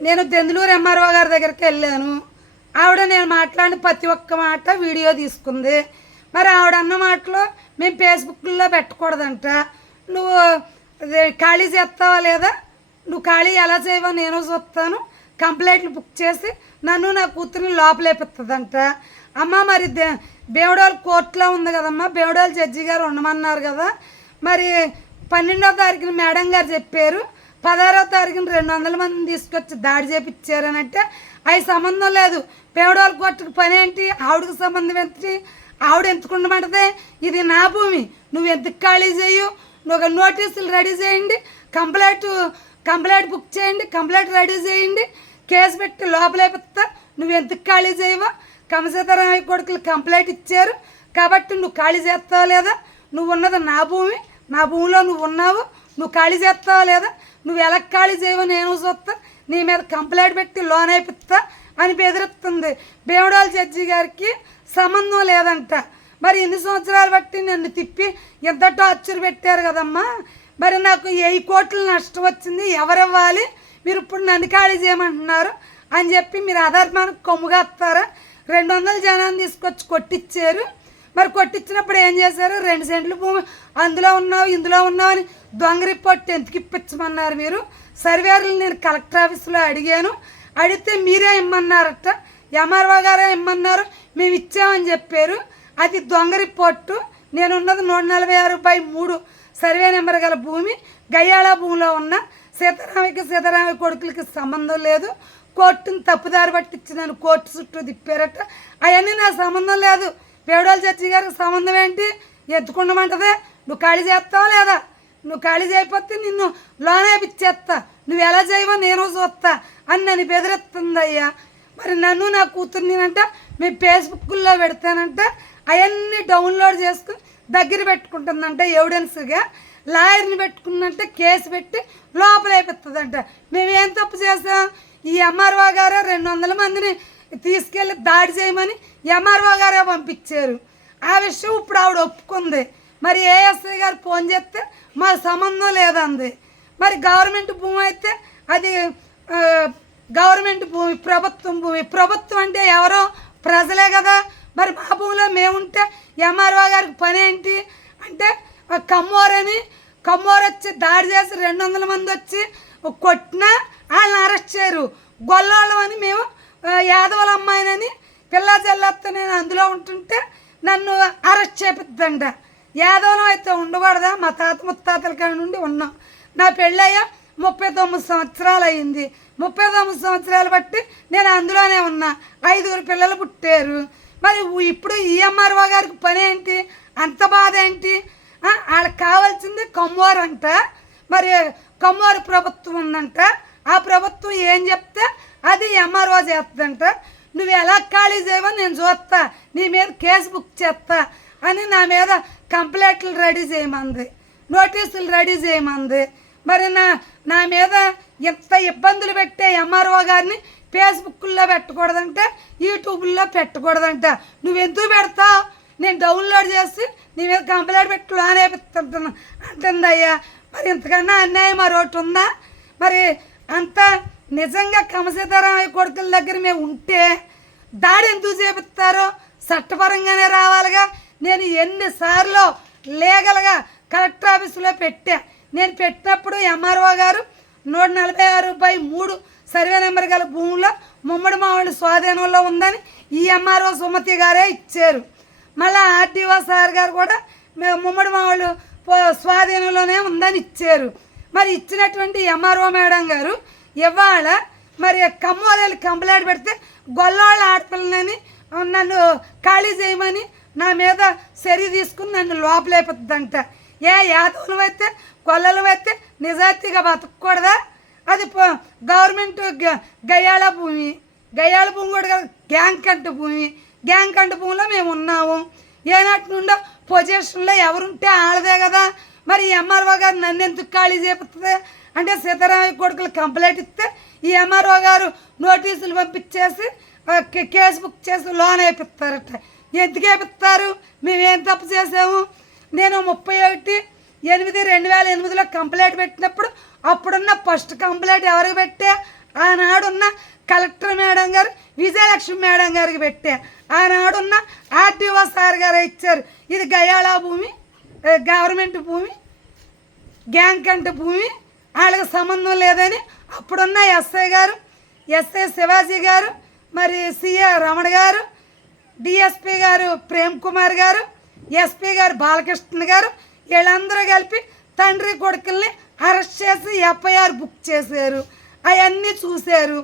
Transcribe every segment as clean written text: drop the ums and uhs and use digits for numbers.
నేను దెందులూరు ఎంఆర్ఓ గారి దగ్గరికి వెళ్ళాను. ఆవిడ నేను మాట్లాడిన ప్రతి ఒక్క మాట వీడియో తీసుకుంది. మరి ఆవిడ అన్న మాటలో మేము ఫేస్బుక్లో పెట్టకూడదంట. నువ్వు ఖాళీ చేస్తావా లేదా, నువ్వు ఖాళీ ఎలా చేయవో నేను చూస్తాను, కంప్లైంట్లు బుక్ చేసి నన్ను నా కూతురిని లోపలేపిస్తుందంట. అమ్మ మరి బేవడోలు కోర్టులో ఉంది కదమ్మా, బేవడోలు జడ్జి గారు ఉండమన్నారు కదా. మరి 12వ తారీఖున మేడం గారు చెప్పారు, 16వ తారీఖున 200 మందిని తీసుకొచ్చి దాడి చేపించారని. అంటే అవి సంబంధం లేదు. బేవడోల కోర్టుకు పని ఏంటి, ఆవిడకి సంబంధం ఏంటి, ఆవిడ ఎందుకుండమంటదే, ఇది నా భూమి, నువ్వు ఎందుకు ఖాళీ చేయు, నువ్వు నోటీసులు రెడీ చేయండి, కంప్లైంట్ బుక్ చేయండి, కంప్లైంట్ రెడీ చేయండి, కేసు పెట్టి లోపలేపిస్తా, నువ్వు ఎందుకు ఖాళీ చేయవా, కమసేతరామయ్య కొడుకులు కంప్లైంట్ ఇచ్చారు కాబట్టి నువ్వు ఖాళీ చేస్తావా లేదా, నువ్వు ఉన్నది నా భూమి, నా భూమిలో నువ్వు ఉన్నావు, నువ్వు ఖాళీ చేస్తావా లేదా, నువ్వు ఎలా ఖాళీ చేయవో నేను చూస్తా, నీ మీద కంప్లైంట్ పెట్టి లోన్ అయిపిస్తా అని బెదిరిస్తుంది. బేవడాల జడ్జి గారికి సంబంధం లేదంట. మరి ఇన్ని సంవత్సరాలు బట్టి నన్ను తిప్పి ఎంత టార్చర్ పెట్టారు కదమ్మా. మరి నాకు 1000 కోట్ల నష్టం వచ్చింది, ఎవరివ్వాలి, మీరు ఇప్పుడు నన్ను ఖాళీ చేయమంటున్నారు అని చెప్పి మీరు అధర్మానికి కొమ్ముగాస్తారా. 200 జనాన్ని తీసుకొచ్చి కొట్టించారు. మరి కొట్టించినప్పుడు ఏం చేశారు, 2 సెంట్లు భూమి అందులో ఉన్నావు ఇందులో ఉన్నావు అని దొంగ రిపోర్ట్ ఎందుకు ఇప్పించమన్నారు మీరు. సర్వేర్లు నేను కలెక్టర్ ఆఫీస్లో అడిగాను, అడిగితే మీరే ఇమ్మన్నారట, ఎంఆర్ఓ గారే ఇమ్మన్నారు, మేము ఇచ్చామని చెప్పారు. అది దొంగ రిపోర్టు. నేనున్నది 146/3 సర్వే నెంబర్ గల భూమి, గయ్యాళ భూమిలో ఉన్న సీతారామయ్య కొడుకులకి సంబంధం లేదు. కోర్టుని తప్పుదారి పట్టించి నన్ను కోర్టు చుట్టూ తిప్పారట. అవన్నీ నా సంబంధం లేదు. బేవడాల జడ్జి గారికి సంబంధం ఏంటి, ఎత్తుకుండమంటదే, నువ్వు ఖాళీ చేస్తావా లేదా, నువ్వు ఖాళీ చేయకపోతే నిన్ను లోనే పిచ్చేస్తా, నువ్వు ఎలా చేయవో నేను చూస్తా అని నన్ను బెదిరిస్తుంది అయ్యా. మరి నన్ను నా కూతుర్నినంట మేము ఫేస్బుక్లో పెడతానంట, అవన్నీ డౌన్లోడ్ చేసుకుని దగ్గర పెట్టుకుంటుందంట ఎవిడెన్స్గా. లాయర్ని పెట్టుకున్నంటే కేసు పెట్టి లోపలేపిస్తుందంట. మేమేం తప్పు చేసాం, ఈ ఎంఆర్ఓ గారే 200 మందిని తీసుకెళ్ళి దాడి చేయమని ఎంఆర్ఓ గారే పంపించారు. ఆ విషయం ఇప్పుడు ఆవిడ ఒప్పుకుంది. మరి ఏఎస్ఐ గారు ఫోన్ చేస్తే మా సంబంధం లేదంది. మరి గవర్నమెంట్ భూమి అయితే అది గవర్నమెంట్ భూమి, ప్రభుత్వం అంటే ఎవరో ప్రజలే కదా. మరి మా భూమిలో మేముంటే ఎంఆర్ఓ గారికి పని ఏంటి అంటే, కమ్మోరు వచ్చి దాడి చేసి 200 మంది వచ్చి కొట్టినా వాళ్ళని అరెస్ట్ చేయరు. గొల్లోళ్ళం అని మేము యాదవుల అమ్మాయినని పిల్ల జల్లత్త నేను అందులో ఉంటుంటే నన్ను అరెస్ట్ చేపిద్దంట. యాదవులం అయితే ఉండకూడదా, మా తాత ముత్తాతల కాడి నుండి ఉన్నాం. నా పెళ్ళయ్య 39 సంవత్సరాలు అయింది. 39 సంవత్సరాలు బట్టి నేను అందులోనే ఉన్నా. 5 పిల్లలు పుట్టారు. మరి ఇప్పుడు ఈఎంఆర్ఓ గారికి పని ఏంటి, అంత బాధ ఏంటి, వాళ్ళకి కావాల్సింది కమ్మోరు అంట. మరి కమ్మోరు ప్రభుత్వం ఉందంట, ఆ ప్రభుత్వం ఏం చెప్తే అది ఎంఆర్ఓ చేస్తుందంట. నువ్వు ఎలా ఖాళీ చేయవో నేను చూస్తా, నీ మీద కేసు బుక్ చేస్తా అని నా మీద కంప్లైంట్లు రెడీ చేయమంది, నోటీసులు రెడీ చేయమంది. మరి నా మీద ఎంత ఇబ్బందులు పెట్టే ఎంఆర్ఓ గారిని ఫేస్బుక్లో పెట్టకూడదంటే, యూట్యూబ్లో పెట్టకూడదంట. నువ్వెందుకు పెడతావు, నేను డౌన్లోడ్ చేసి నీ మీద కంప్లైంట్ పెట్టి లోన్ వేపిస్తుంటున్నా అంటుందయ్యా. మరి ఇంతకన్నా అన్యాయం మరొకటి ఉందా. మరి అంత నిజంగా కమసీతారామయ్య కొడుకుల దగ్గర మేము ఉంటే దాడి ఎందుకు చేపిస్తారో చట్టపరంగానే రావాలిగా. నేను ఎన్నిసార్లు లీగల్గా కలెక్టర్ ఆఫీసులో పెట్టా. నేను పెట్టినప్పుడు ఎంఆర్ఓ గారు 146/3 సర్వే నెంబర్ గల భూమిలో ముమ్మడి మామిడి స్వాధీనంలో ఉందని ఈ ఎంఆర్ఓ సుమతి గారే ఇచ్చారు. మళ్ళీ ఆర్డీఓ సార్ గారు కూడా ముమ్మడి మామిడి స్వాధీనంలోనే ఉందని ఇచ్చారు. మరి ఇచ్చినటువంటి ఎంఆర్ఓ మేడం గారు ఇవాళ మరి కమ్మోరేళ్ళు కంప్లైంట్ పెడితే గొల్లోళ్ళ ఆడపిల్లని నన్ను ఖాళీ చేయమని నా మీద చర్య తీసుకుని నన్ను లోపలేపుద్దంట. యాదవులు అయితే గొల్లలు అయితే నిజాయితీగా బతకూడదా. అది గవర్నమెంట్ గయ్యాళ భూమి కూడా గ్యాంగ్ కంట భూమిలో మేము ఉన్నాము. ఏనాటి నుండో పొజిషన్లో ఎవరుంటే వాళ్ళదే కదా. మరి ఎంఆర్ఓ గారు నన్ను ఎందుకు ఖాళీ చేపిస్తుంది అంటే, సీతారామయ్య కొడుకులు కంప్లైంట్ ఇస్తే ఈ ఎంఆర్ఓ గారు నోటీసులు పంపించేసి కేసు బుక్ చేసి లోన్ వేపిస్తారట. ఎందుకు వేపిస్తారు, మేమేం తప్పు చేసాము. నేను 31/8/2008లో కంప్లైంట్ పెట్టినప్పుడు అప్పుడున్న ఫస్ట్ కంప్లైంట్ ఎవరికి పెట్టా, ఆనాడున్న కలెక్టర్ మేడం గారు విజయలక్ష్మి మేడం గారికి పెట్టా, ఆనాడున్న ఆర్టీఓ సార్ గారు ఇచ్చారు. ఇది గయాళ భూమి, గవర్నమెంట్ భూమి, గ్యాంగ్ కంటే భూమి, వాళ్ళకి సంబంధం లేదని అప్పుడున్న ఎస్ఐ శివాజీ గారు, మరి సిఏ రమణ గారు, డిఎస్పి గారు ప్రేమ్ కుమార్ గారు, ఎస్పీ గారు బాలకృష్ణ గారు, వీళ్ళందరూ కలిపి తండ్రి కొడుకుల్ని అరెస్ట్ చేసి ఎఫ్ఐఆర్ బుక్ చేశారు. అవన్నీ చూశారు.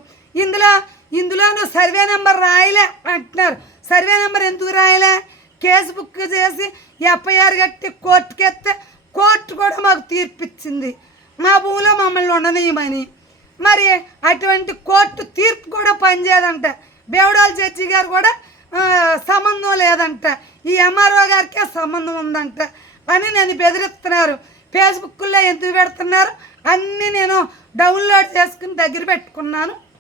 ఇందులోనూ సర్వే నెంబర్ రాయలే అంటున్నారు. సర్వే నెంబర్ ఎందుకు రాయలే? కేసు బుక్ చేసి ఎఫ్ఐఆర్ కట్టి కోర్టుకి ఎత్తే కోర్టు కూడా మాకు తీర్పు ఇచ్చింది మా భూమిలో మమ్మల్ని ఉండనీయమని. మరి అటువంటి కోర్టు తీర్పు కూడా పనిచేయదంట. బేవడాల జడ్జి గారు కూడా సంబంధం లేదంట, ఈ ఎంఆర్ఓ గారికే సంబంధం ఉందంట అని నేను బెదిరిస్తున్నారు. ఫేస్బుక్లో ఎందుకు పెడుతున్నారు అన్నీ నేను డౌన్లోడ్ చేసుకుని దగ్గర పెట్టుకున్నాను.